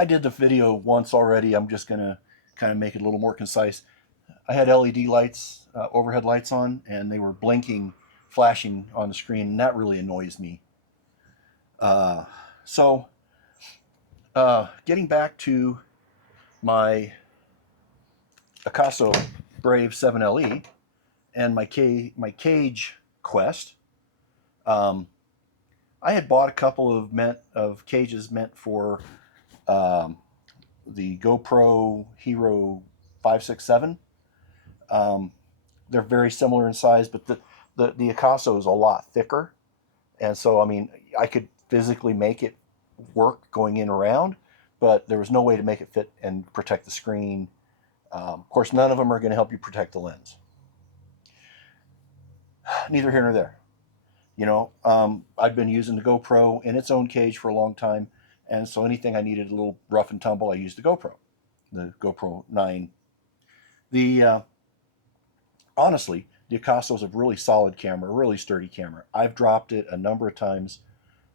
I did the video once already. I'm just going to kind of make it a little more concise. I had LED lights, overhead lights on, and they were blinking, flashing on the screen, and that really annoys me. So getting back to my Akaso Brave 7LE and my cage quest, I had bought a couple of cages meant for the GoPro Hero 567. They're very similar in size, but the Akaso is a lot thicker, and so I mean I could physically make it work going in and around, but there was no way to make it fit and protect the screen. Of course, none of them are going to help you protect the lens. Neither here nor there. You know, I've been using the GoPro in its own cage for a long time, and so anything I needed a little rough and tumble, I used the GoPro 9. Honestly, the Akaso is a really solid camera, a really sturdy camera. I've dropped it a number of times.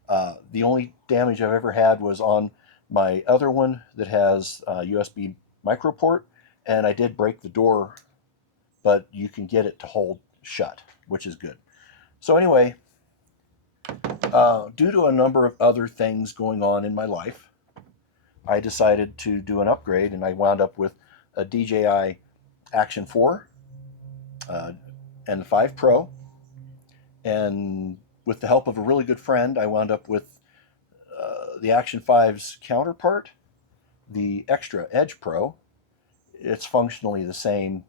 The only damage I've ever had was on my other one that has USB micro port, and I did break the door, but you can get it to hold shut, which is good. So anyway, due to a number of other things going on in my life, I decided to do an upgrade, and I wound up with a DJI Action 4 and the 5 Pro, and with the help of a really good friend, I wound up with the Action 5's counterpart, the Extra Edge Pro. It's functionally the same,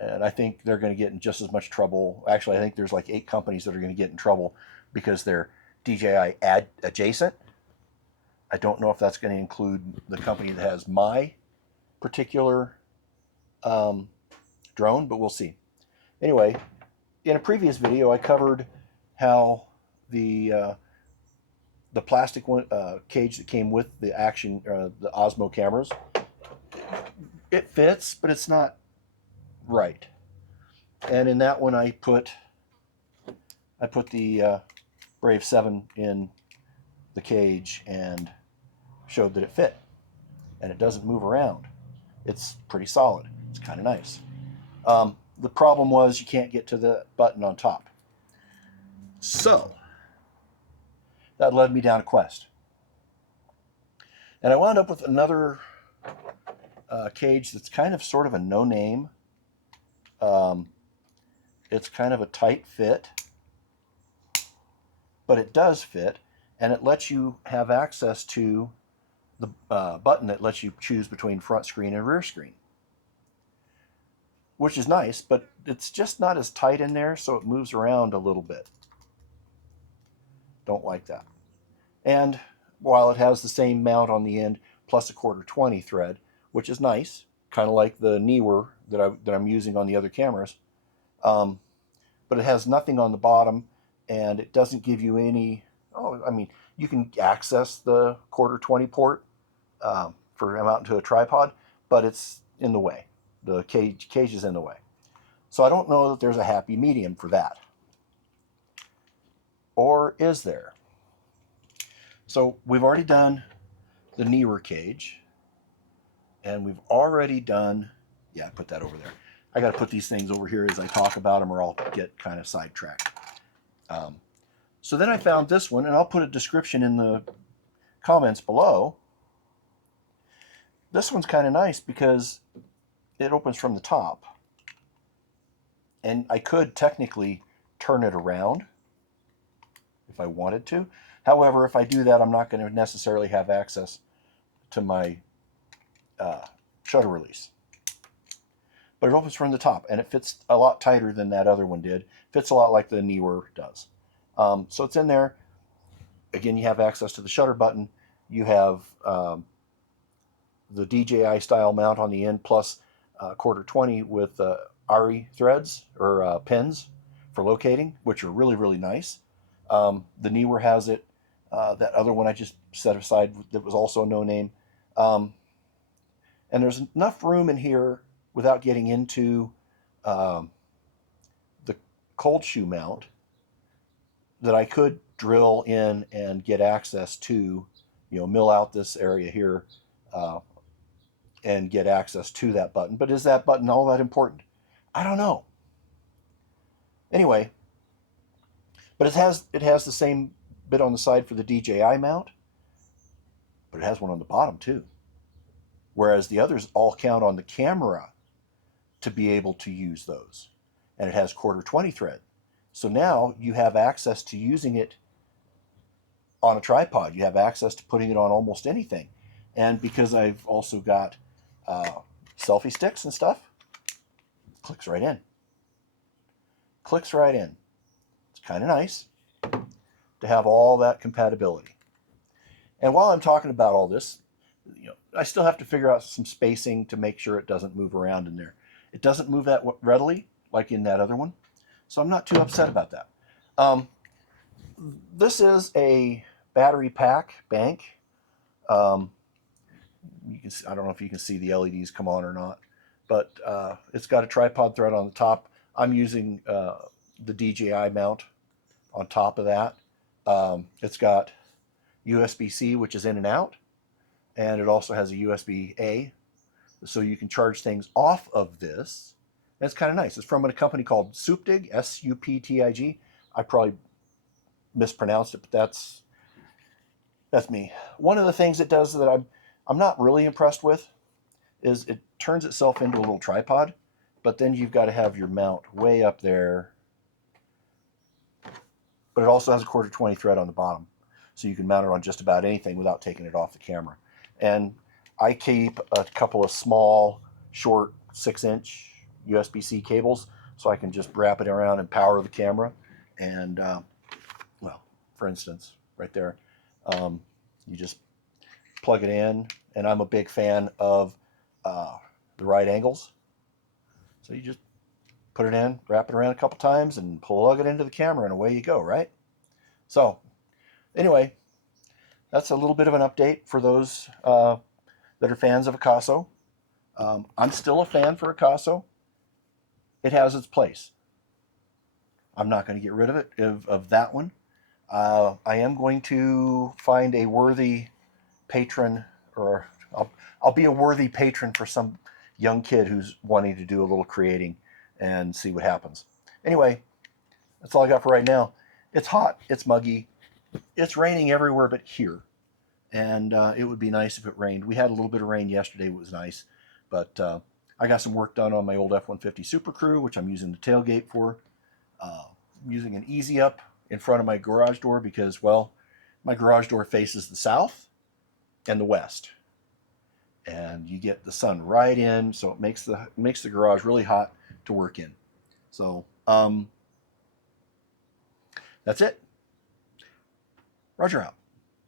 and I think they're going to get in just as much trouble. Actually, I think there's like 8 companies that are going to get in trouble because they're DJI adjacent. I don't know if that's going to include the company that has my particular drone, but we'll see. Anyway, in a previous video, I covered how the plastic cage that came with the the Osmo cameras, it fits, but it's not right. And in that one, I put the Brave 7 in the cage and showed that it fit, and it doesn't move around. It's pretty solid. It's kind of nice. The problem was you can't get to the button on top. So that led me down a quest. And I wound up with another cage that's kind of sort of a no-name. It's kind of a tight fit, but it does fit, and it lets you have access to the button that lets you choose between front screen and rear screen, which is nice, but it's just not as tight in there, so it moves around a little bit. Don't like that. And while it has the same mount on the end plus a 1/4-20 thread, which is nice, kind of like the Neewer that I'm using on the other cameras, but it has nothing on the bottom, and it doesn't give you any. I mean, you can access the 1/4-20 port for mounting to a tripod, but it's in the way. The cage is in the way. So I don't know that there's a happy medium for that. Or is there? So we've already done the Neewer cage, and we've already done, yeah, I put that over there. I got to put these things over here as I talk about them, or I'll get kind of sidetracked. So then I found this one, and I'll put a description in the comments below. This one's kind of nice because it opens from the top, and I could technically turn it around if I wanted to. However, if I do that, I'm not going to necessarily have access to my shutter release. But it opens from the top, and it fits a lot tighter than that other one did. Fits a lot like the Neewer does. So it's in there. Again, you have access to the shutter button. You have the DJI style mount on the end, plus 1/4-20 with ARRI threads or pins for locating, which are really, really nice. The Neewer has it. That other one I just set aside that was also no name. And there's enough room in here without getting into the cold shoe mount that I could drill in and get access to mill out this area here and get access to that button. But is that button all that important? I don't know. Anyway, but it has the same bit on the side for the DJI mount, but it has one on the bottom too. Whereas the others all count on the camera to be able to use those. And it has 1/4-20 thread. So now you have access to using it on a tripod. You have access to putting it on almost anything. And because I've also got selfie sticks and stuff, clicks right in. Clicks right in. It's kind of nice to have all that compatibility. And while I'm talking about all this, I still have to figure out some spacing to make sure it doesn't move around in there. It doesn't move that readily like in that other one, so I'm not too upset about that. This is a battery pack bank. You can see, I don't know if you can see the LEDs come on or not, but it's got a tripod thread on the top. I'm using the DJI mount on top of that. It's got USB-C, which is in and out, and it also has a USB-A, so you can charge things off of this. And it's kind of nice. It's from a company called Suptig, S-U-P-T-I-G. I probably mispronounced it, but that's me. One of the things it does that I'm not really impressed with is it turns itself into a little tripod, but then you've got to have your mount way up there. But it also has a 1/4-20 thread on the bottom, so you can mount it on just about anything without taking it off the camera. And I keep a couple of small, short 6-inch USB-C cables, so I can just wrap it around and power the camera. And, well, for instance, right there, you just plug it in, and I'm a big fan of the right angles. So you just put it in, wrap it around a couple times, and plug it into the camera, and away you go, right? So, anyway, that's a little bit of an update for those that are fans of Akaso. I'm still a fan for Akaso. It has its place. I'm not going to get rid of it, of that one. I am going to find a worthy patron, or I'll be a worthy patron for some young kid who's wanting to do a little creating and see what happens. Anyway, that's all I got for right now. It's hot. It's muggy. It's raining everywhere but here. And it would be nice if it rained. We had a little bit of rain yesterday. It was nice. But I got some work done on my old F-150 Super Crew, which I'm using the tailgate for. I'm using an easy up in front of my garage door because, well, my garage door faces the south and the west. And you get the sun right in, so it makes the garage really hot to work in. So that's it. Roger out.